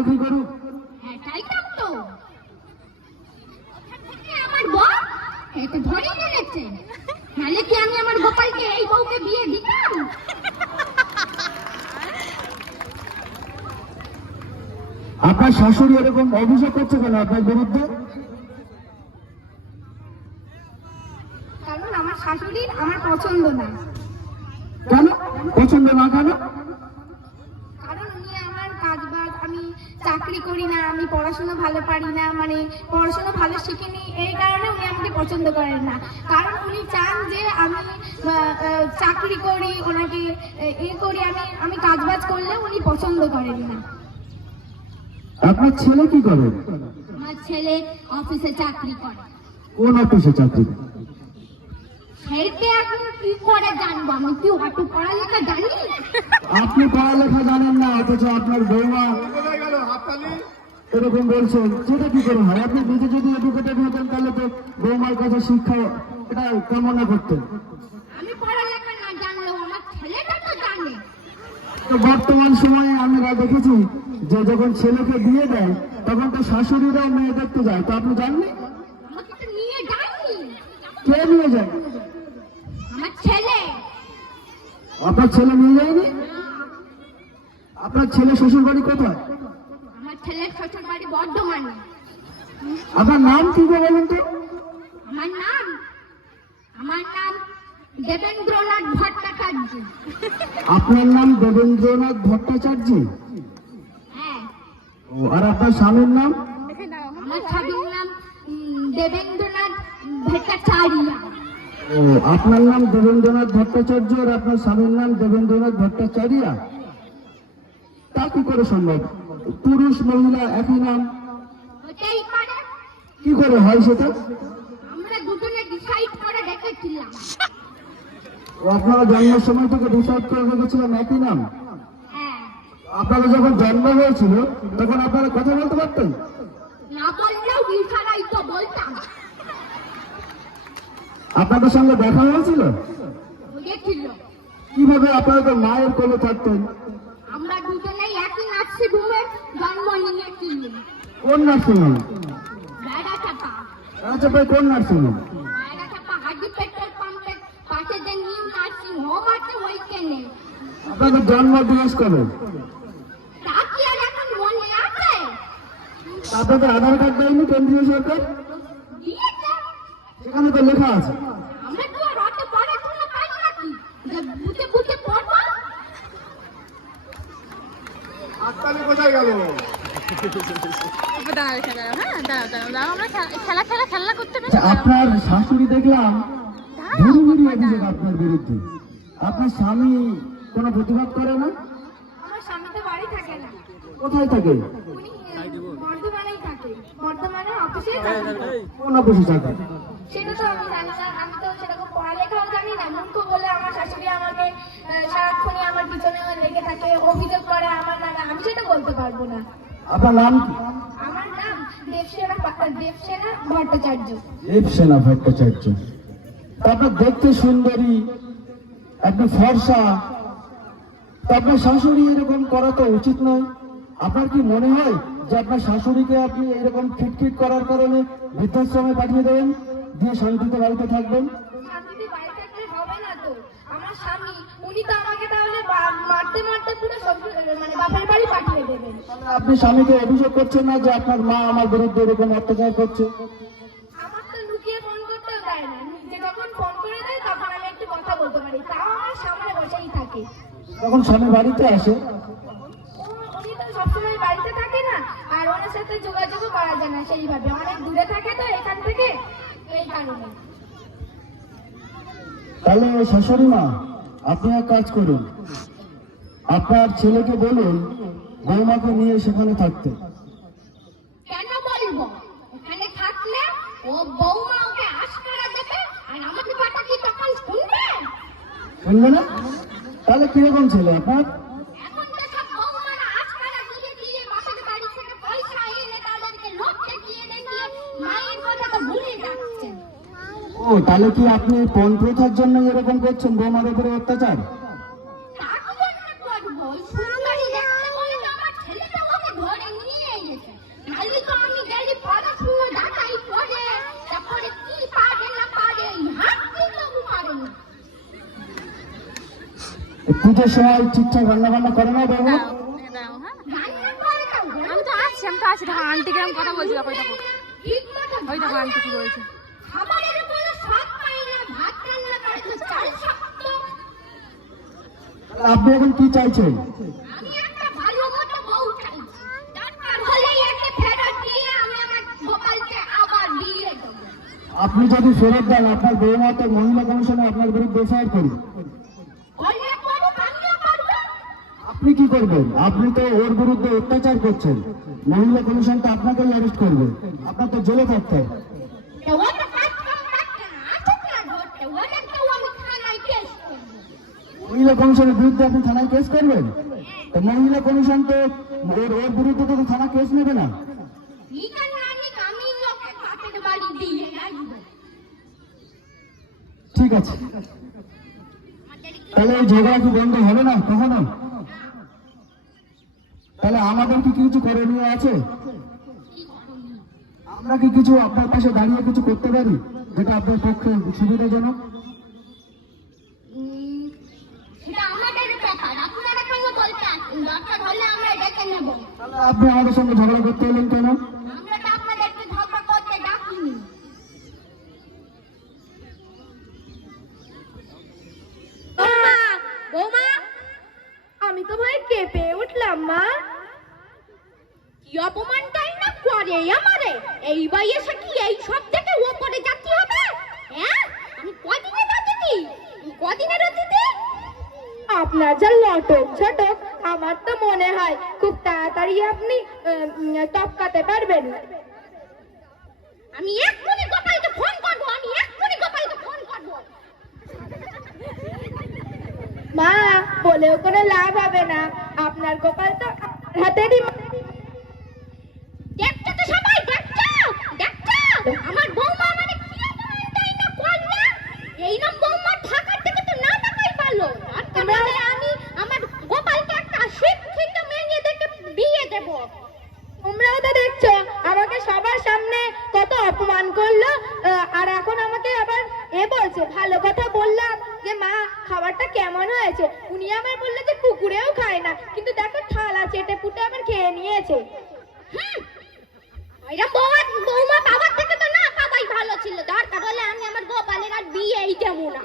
চাকরি করুক? হ্যাঁ চাইতাম তো। আমার বউ এটা ধরে নিয়েছে, নাহলে কি আমি আমার গোপালকে এই বউকে বিয়ে দিতাম? আপনার শাশুড়ি এরকম অভিযোগ করছে কেন আপনার বিরুদ্ধে? কারণ আমার শাশুড়ির আমার পছন্দ না। কেন পছন্দ না? কেন? কারণ উনি আমার কাজ বাজ, আমি চাকরি করি না, আমি পড়াশোনা ভালো পারি না, মানে পড়াশোনা ভালো শিখিনি, এই কারণে উনি আমাকে পছন্দ করেন না। কারণ উনি চান যে আমি চাকরি করি, ওনাকে করি, আমি কাজ বাজ করলে উনি পছন্দ করেন না। আপনার ছেলে কি করে? আমার ছেলে অফিসে চাকরি করে। কোন অফিসে চাকরি? সেটা এখন কি করে জানবো? আমি কি অত পড়ালেখা জানি? আপনি পড়ালেখা জানেন না, অথচ আপনার বৌমা এরকম বলছেন, সেটা কি করে হয়? আপনি নিজে যদি এডুকেটেড হতেন তাহলে তো বৌমার কাছে শিক্ষা এটা কামনা করতেন। আমি পড়ালেখা না জানলেও আমার ছেলেটা তো জানে। তো বর্তমান সময়ে আমরা দেখেছি যে যখন ছেলেকে বিয়ে দেয় তখন তো শাশুড়িরাও মেয়ে দেখতে যায়, তো আপনি জাননি? আমাকে তো নিয়ে যায়নি। কে নিয়ে যায়? আমার ছেলে। আপনার ছেলে নিয়ে যায়নি? আপনার ছেলে শ্বশুর বাড়ি কোথায়? আমার ছেলের শ্বশুর বাড়ি বর্ধমানে। আপনার নাম কি বলুন তো? আমার নাম দেবেন্দ্রনাথ ভট্টাচার্য। আপনার নাম দেবেন্দ্রনাথ ভট্টাচার্য? হ্যাঁ। ও, আর আপনার স্বামীর নাম? আমার স্বামীর নাম দেবেন্দ্রনাথ ভট্টাচার্য। ও, আপনার নাম দেবেন্দ্রনাথ ভট্টাচার্য আর আপনার স্বামীর নাম দেবেন্দ্রনাথ ভট্টাচার্য? তা কি করে সম্ভব? পুরুষ মহিলা একই নাম, হতেই পারে। কি করে হয় সেটা? আমরা দুজনে ডিসাইড করে রেখেছিলাম। ও, আপনারা জন্মের সময় থেকে ডিসাইড করে রেখেছিলেন একই নাম? হ্যাঁ। আপনাদের যখন জন্ম হয়েছিল তখন আপনারা কথা বলতে পারতেন? না বললেও ইশারাই তো বলতাম। আপনাদের সঙ্গে দেখা হয়েছিল? হয়েছিল। কিভাবে? আপনারা তো মায়ের কোলে থাকতেন। আমরা দুজনেই একই নার্সিংহোমে জন্ম নিয়েছিলাম। কোন নার্সিংহোম? বেড়াচাপা। আচ্ছা ভাই, কোন নার্সিংহোম? বেড়াচাপা হাজি পেট্রোল পাম্পের পাশে যে নিউ নার্সিংহোম আছে ওইখানে। আপনাদের জন্ম দিবস কবে? তা কি আর এখন মনে আছে? আপনাদের আধার কার্ড দেয়নি কেন্দ্রীয় সরকার? দিয়েছে। সেখানে তো লেখা আছে। আমরা তো আর অত পড়াশোনা পাই নাকি যে বুঝে বুঝে পড়বো? হাততালি কোথায় গেল? আচ্ছা, আপনার শাশুড়ি দেখলাম ভুরুভুরি অভিযোগ আপনার বিরুদ্ধে। আপনার স্বামী কোনো প্রতিবাদ করে না? আমার স্বামী তো বাড়ি থাকে না। কোথায় থাকে? উনি বর্ধমানেই থাকে। বর্ধমানে অফিসে চাকরি করে। কোন অফিসে চাকরি? সেটা তো আমি জানি না। আমি তো সেরকম পড়ালেখাও জানি না। মূর্খ বলে আমার শাশুড়ি আমাকে সারাক্ষণই আমার পিছনে লেগে থাকে, অভিযোগ করে আমার নানা। আমি সেটা বলতে পারবো না। আপনার নাম কি? আমার নাম দেবসেনা ভট্টাচার্য। দেবসেনা ভট্টাচার্য। তা আপনার দেখতে সুন্দরী, আপনি ফর্সা, তা আপনার শাশুড়ি এরকম করা তো উচিত নয়। আপনার কি মনে হয় যে আপনার শাশুড়িকে আপনি এরকম খিটখিট করার কারণে বৃদ্ধাশ্রমে পাঠিয়ে দেবেন, দিয়ে শান্তিতে বাড়িতে থাকবেন? শান্তিতে বাড়ি থাকলে হবে না তো। আমার স্বামী উনি তো আমাকে তাহলে মারতে মারতে পুরো মানে বাপের বাড়ি পাঠিয়ে দেবেন। আপনি স্বামীকে অভিযোগ করছেন না যে আপনার মা আমার বিরুদ্ধে এরকম অত্যাচার করছে? আমার তো লুকিয়ে ফোন করতেও দেয় না। যে যখন ফোন করে দেয় তখন আমি একটু কথা বলতে পারি, তাও আমার সামনে বসেই থাকে। যখন স্বামী বাড়িতে আসে উনি তো সবসময় বাড়িতে থাকে না, আর ওনার সাথে যোগাযোগও করা যায় না সেইভাবে, অনেক দূরে থাকে তো এখান থেকে, এই কারণে। তাহলে শাশুড়ি মা, আপনি এক কাজ করুন, আপনার ছেলেকে বলুন বৌমাকে নিয়ে সেখানে থাকতে। কেন বলবো? ওখানে থাকলে ও বৌমা ওকে আশকারা দেবে, আর আমাকে কথা কি তখন শুনবে? শুনবে না? তাহলে কিরকম ছেলে আপনার? এখন তো সব বৌমারা আশকারা দিয়ে দিয়ে বাপের বাড়ি থেকে পয়সা এনে তাদেরকে লোক দেখিয়ে দেখিয়ে মায়ের কথা তো ভুলে যাচ্ছেন। ও, তাহলে কি আপনি পণ প্রথার জন্য এরকম করছেন, বৌমার উপরে অত্যাচার? তা কি জন্য করবো? সুন্দরী দেখতে বলে তো আমার ছেলেটা ওকে ধরে নিয়ে খালি তো আমি গেলি পড়াশুনো যাচাই করে তারপরে কি পারে না পারে হাঁটতে তবু পারে না। পুজোর সময় ঠিকঠাক রান্না বান্না করে না বাবু? রান্না করে না আমি তো আছি দেখো আন্টি কিরম কথা বলছি, দেখো ঠিক মতো ওই দেখো আন্টি কি বলছে। খাবারের কোনো স্বাদ পাই না, ভাত রান্না করে তো চাল শক্ত। আপনি এখন কি চাইছেন? আমি একটা ভালো মতো বউ চাইছি, দরকার হলেই একে ফেরত দিয়ে আমি আমার গোপালকে আবার বিয়ে দেবো। আপনি যদি ফেরত দেন আপনার বৌমা তো মহিলা কমিশনে আপনার বিরুদ্ধে এফআইআর করবে। বললে করুক, আমিও করবো। আপনি কি করবেন? আপনি তো ওর বিরুদ্ধে অত্যাচার করছেন, মহিলা কমিশন তো আপনাকেই অ্যারেস্ট করবে, আপনার তো জেলে থাকতে হবে। তো ওটা কাজ কাম রাখতে না, আসুক না ধরতে, ওদেরকেও আমি থানায় কেস করবো। মহিলা কমিশনের বিরুদ্ধে আপনি থানায় কেস করবেন? তো মহিলা কমিশন তো ওর বিরুদ্ধে তো থানা কেস নেবে না। ঠিক আছে, আমি লোকের বাপের বাড়ি দিয়ে আসবো। ঠিক আছে, তাহলে এই ঝগড়া কি বন্ধ হবে না কখনো? তাহলে আমাদের কি কিছু করণীয় আছে? আমরা কি কিছু আপনার পাশে দাঁড়িয়ে কিছু করতে পারি যেটা আপনার পক্ষে সুবিধাজনক? সেটা আমাদের ব্যাপার, আপনারা কেন বলতে আসেন? দরকার হলে আমরা ডেকে নেব। তাহলে আপনি আমাদের সঙ্গে ঝগড়া করতে এলেন কেন? আমরা তো আপনাদেরকে ঝগড়া করতে ডাকিনি। বৌমা, আমি তো ভয় কেঁপে উঠলাম মা। কি অপমানটাই না করে আমারে, এই বয়সে কি এই সব থেকে ওপরে যাচ্ছি হবে? হ্যাঁ, আমি কদিনের অতিথি, কদিনের অতিথি। আপনার যা লটক ঝটক, আমার তো মনে হয় খুব তাড়াতাড়ি আপনি টপকাতে পারবেন। আমি এক্ষুনি গোপালকে ফোন করবো, মা, বলেও কোনো লাভ হবে না, আপনার গোপাল তো আপনার হাতেরই। দেখছো তো সবাই, দেখছো আমার বৌমা মানে কি অপমানটাই না করলো। এইরকম বৌমা থাকার থেকে তো না থাকাই ভালো। আর তাহলে আমি আমার গোপালকে একটা শিক্ষিত মেয়ে দেখে বিয়ে দেবো। তোমরাও তো দেখছো আমাকে সবার সামনে কত অপমান করলো, আর এখন আমাকে আবার বলছে। ভালো কথা বললাম যে মা খাবারটা কেমন হয়েছে, উনি আবার বললো যে কুকুরেও খায় না, কিন্তু দেখো থালা চেটে পুটে আবার খেয়ে নিয়েছে। বৌমা বাবার থেকে তো না পাবাই ভালো ছিল। দরকার হলে আমি আমার গোপালের আর বিয়েই দেবো না।